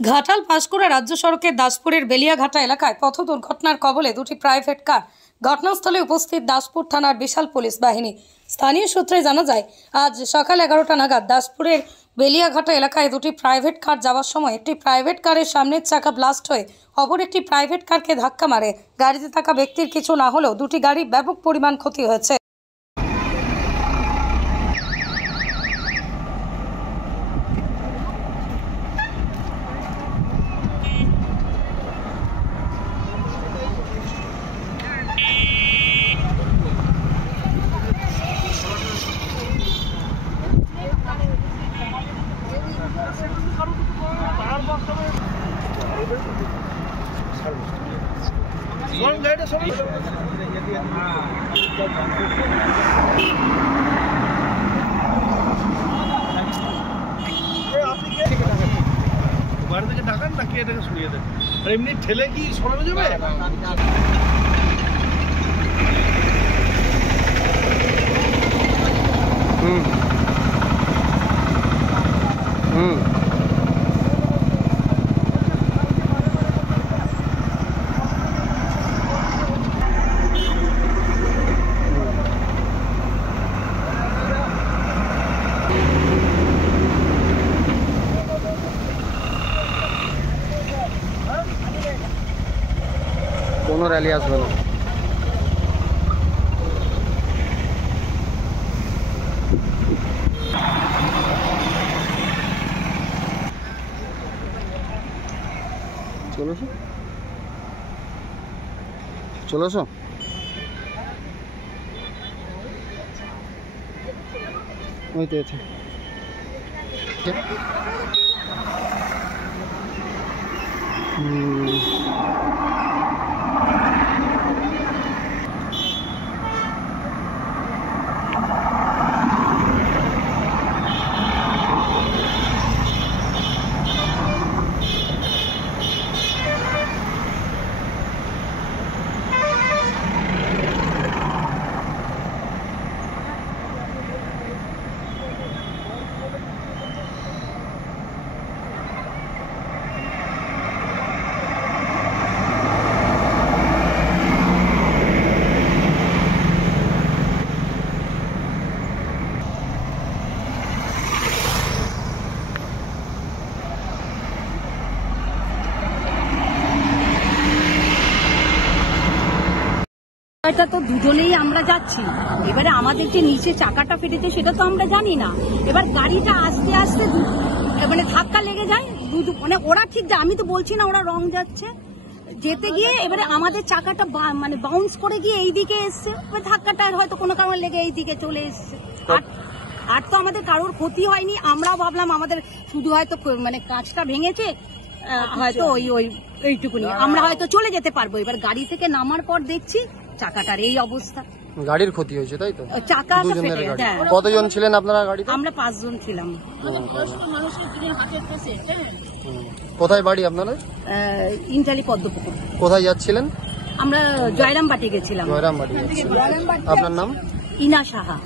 ঘাটাল পাঁশকুড়া রাজ্য সড়কের দাসপুরের বেলিয়াঘাটা এলাকায় পথ দুর্ঘটনার কবলে দুটি প্রাইভেট কার। ঘটনাস্থলে উপস্থিত দাসপুর থানার বিশাল পুলিশ বাহিনী। স্থানীয় সূত্রে জানা যায়, আজ সকাল 11টা নাগাদ দাসপুরের বেলিয়াঘাটা এলাকায় দুটি প্রাইভেট কার যাওয়ার সময় একটি প্রাইভেট কারের সামনের চাকা ব্লাস্ট হয়ে অপর একটি প্রাইভেট কারকে ধাক্কা মারে। গাড়িতে থাকা ব্যক্তির কিছু না হলেও দুটি গাড়ি ব্যাপক পরিমাণ ক্ষতি হয়েছে। বাড়ি থেকে ডাকান নাকি এটাকে শুনিয়ে দেন, আর এমনি ঠেলে কি সরানো যাবে? কোনো র্যালি আসবে না। চলো ওই তো আছে। এটা তো দুজনেই আমরা যাচ্ছি, এবারে আমাদের যে নিচে চাকাটা ফেটেছে সেটা তো আমরা জানি না। এবার গাড়িটা আস্তে আস্তে মানে ধাক্কা লেগে যায়, মানে ওরা ঠিক যায়, আমি তো বলছি না ওরা রং যাচ্ছে, যেতে গিয়ে এবারে আমাদের চাকাটা মানে বাউন্স করে গিয়ে এইদিকে এসছে, ধাক্কাটা হয়তো কোনো কারণে লেগে এইদিকে চলে এসছে। আর তো আমাদের কারোর ক্ষতি হয়নি, আমরাও ভাবলাম আমাদের শুধু হয়তো মানে কাঁচটা ভেঙেছে, হয়তো ওইটুকুনি আমরা হয়তো চলে যেতে পারবো। এবার গাড়ি থেকে নামার পর দেখছি চাকাটার এই অবস্থা। গাড়ির ক্ষতি হয়েছে তাই তো? চাকা কতজন ছিলেন আপনারা গাড়িতে? আমরা 5 জন ছিলাম। কোথায় বাড়ি আপনাদের? ইন্টালি পদ্মপুকুর। কোথায় যাচ্ছিলেন? আমরা জয়রামবাটি গেছিলাম। জয়রামবাটি। আপনার নাম? ইনা সাহা।